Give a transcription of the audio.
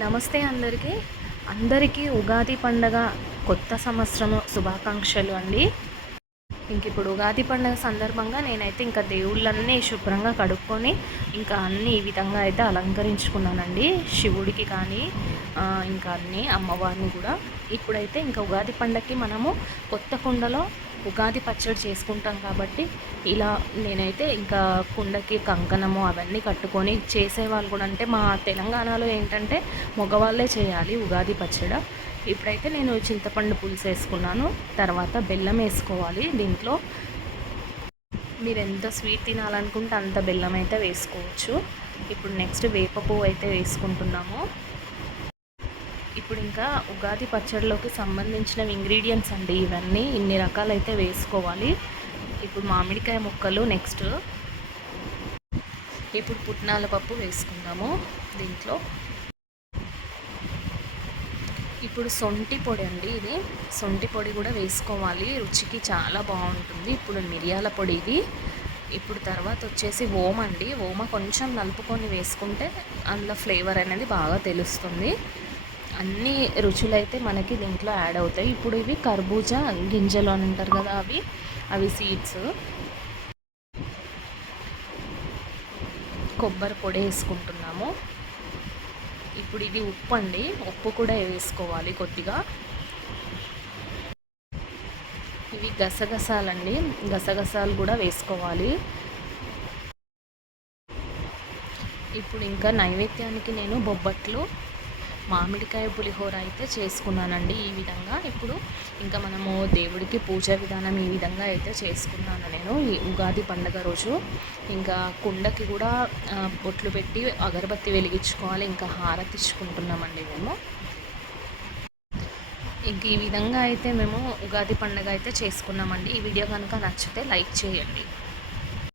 నమస్తే అందరికీ. అందరికీ ఉగాది పండగ, కొత్త సంవత్సరం శుభాకాంక్షలు అండి. ఇప్పుడు ఉగాది పండుగ సందర్భంగా నేనైతే ఇంకా దేవుళ్ళన్నీ శుభ్రంగా కడుక్కొని ఇంకా అన్నీ ఈ విధంగా అయితే అలంకరించుకున్నానండి. శివుడికి కానీ ఇంకా అన్నీ అమ్మవారిని కూడా. ఇప్పుడైతే ఇంకా ఉగాది పండగకి మనము కొత్త కుండలో ఉగాది పచ్చడి చేసుకుంటాం కాబట్టి ఇలా నేనైతే ఇంకా కుండకి కంకణము అవన్నీ కట్టుకొని చేసేవాళ్ళు కూడా, అంటే మా తెలంగాణలో ఏంటంటే మగవాళ్ళే చేయాలి ఉగాది పచ్చడి. ఇప్పుడైతే నేను చింతపండు పులుసు వేసుకున్నాను, తర్వాత బెల్లం వేసుకోవాలి దీంట్లో. మీరు ఎంత స్వీట్ తినాలనుకుంటే అంత బెల్లం అయితే వేసుకోవచ్చు. ఇప్పుడు నెక్స్ట్ వేప పువ్వు అయితే వేసుకుంటున్నాము. ఇప్పుడు ఇంకా ఉగాది పచ్చడిలోకి సంబంధించిన ఇంగ్రీడియంట్స్ అండి ఇవన్నీ, ఇన్ని రకాలైతే వేసుకోవాలి. ఇప్పుడు మామిడికాయ ముక్కలు, నెక్స్ట్ ఇప్పుడు పుట్నాల పప్పు వేసుకుందాము దీంట్లో. ఇప్పుడు సొంటి పొడి అండి, ఇది సొంటి పొడి కూడా వేసుకోవాలి, రుచికి చాలా బాగుంటుంది. ఇప్పుడు మిరియాల పొడి ఇది. ఇప్పుడు తర్వాత వచ్చేసి ఓమ అండి, ఓమ కొంచెం నలుపుకొని వేసుకుంటే అందులో ఫ్లేవర్ అనేది బాగా తెలుస్తుంది. అన్ని రుచులైతే మనకి దీంట్లో యాడ్ అవుతాయి. ఇప్పుడు ఇవి కర్బూజా గింజలు అని అంటారు కదా, అవి సీడ్స్. కొబ్బరి పొడి వేసుకుంటున్నాము. ఇప్పుడు ఇది ఉప్పు అండి, ఉప్పు కూడా వేసుకోవాలి కొద్దిగా. ఇవి గసగసాలండి, గసగసాలు కూడా వేసుకోవాలి. ఇప్పుడు ఇంకా నైవేద్యానికి నేను బొబ్బట్లు, మామిడికాయ పులిహోర అయితే చేసుకున్నానండి ఈ విధంగా. ఇప్పుడు ఇంకా మనము దేవుడికి పూజా విధానం ఈ విధంగా అయితే చేసుకున్నాను నేను ఈ ఉగాది పండుగ రోజు. ఇంకా కుండకి కూడా బొట్లు పెట్టి అగరబత్తి వెలిగించుకోవాలి, ఇంకా హారతి ఇచ్చుకుంటున్నామండి మేము. ఇంక ఈ విధంగా అయితే మేము ఉగాది పండుగ అయితే చేసుకున్నామండి. ఈ వీడియో కనుక నచ్చితే లైక్ చేయండి.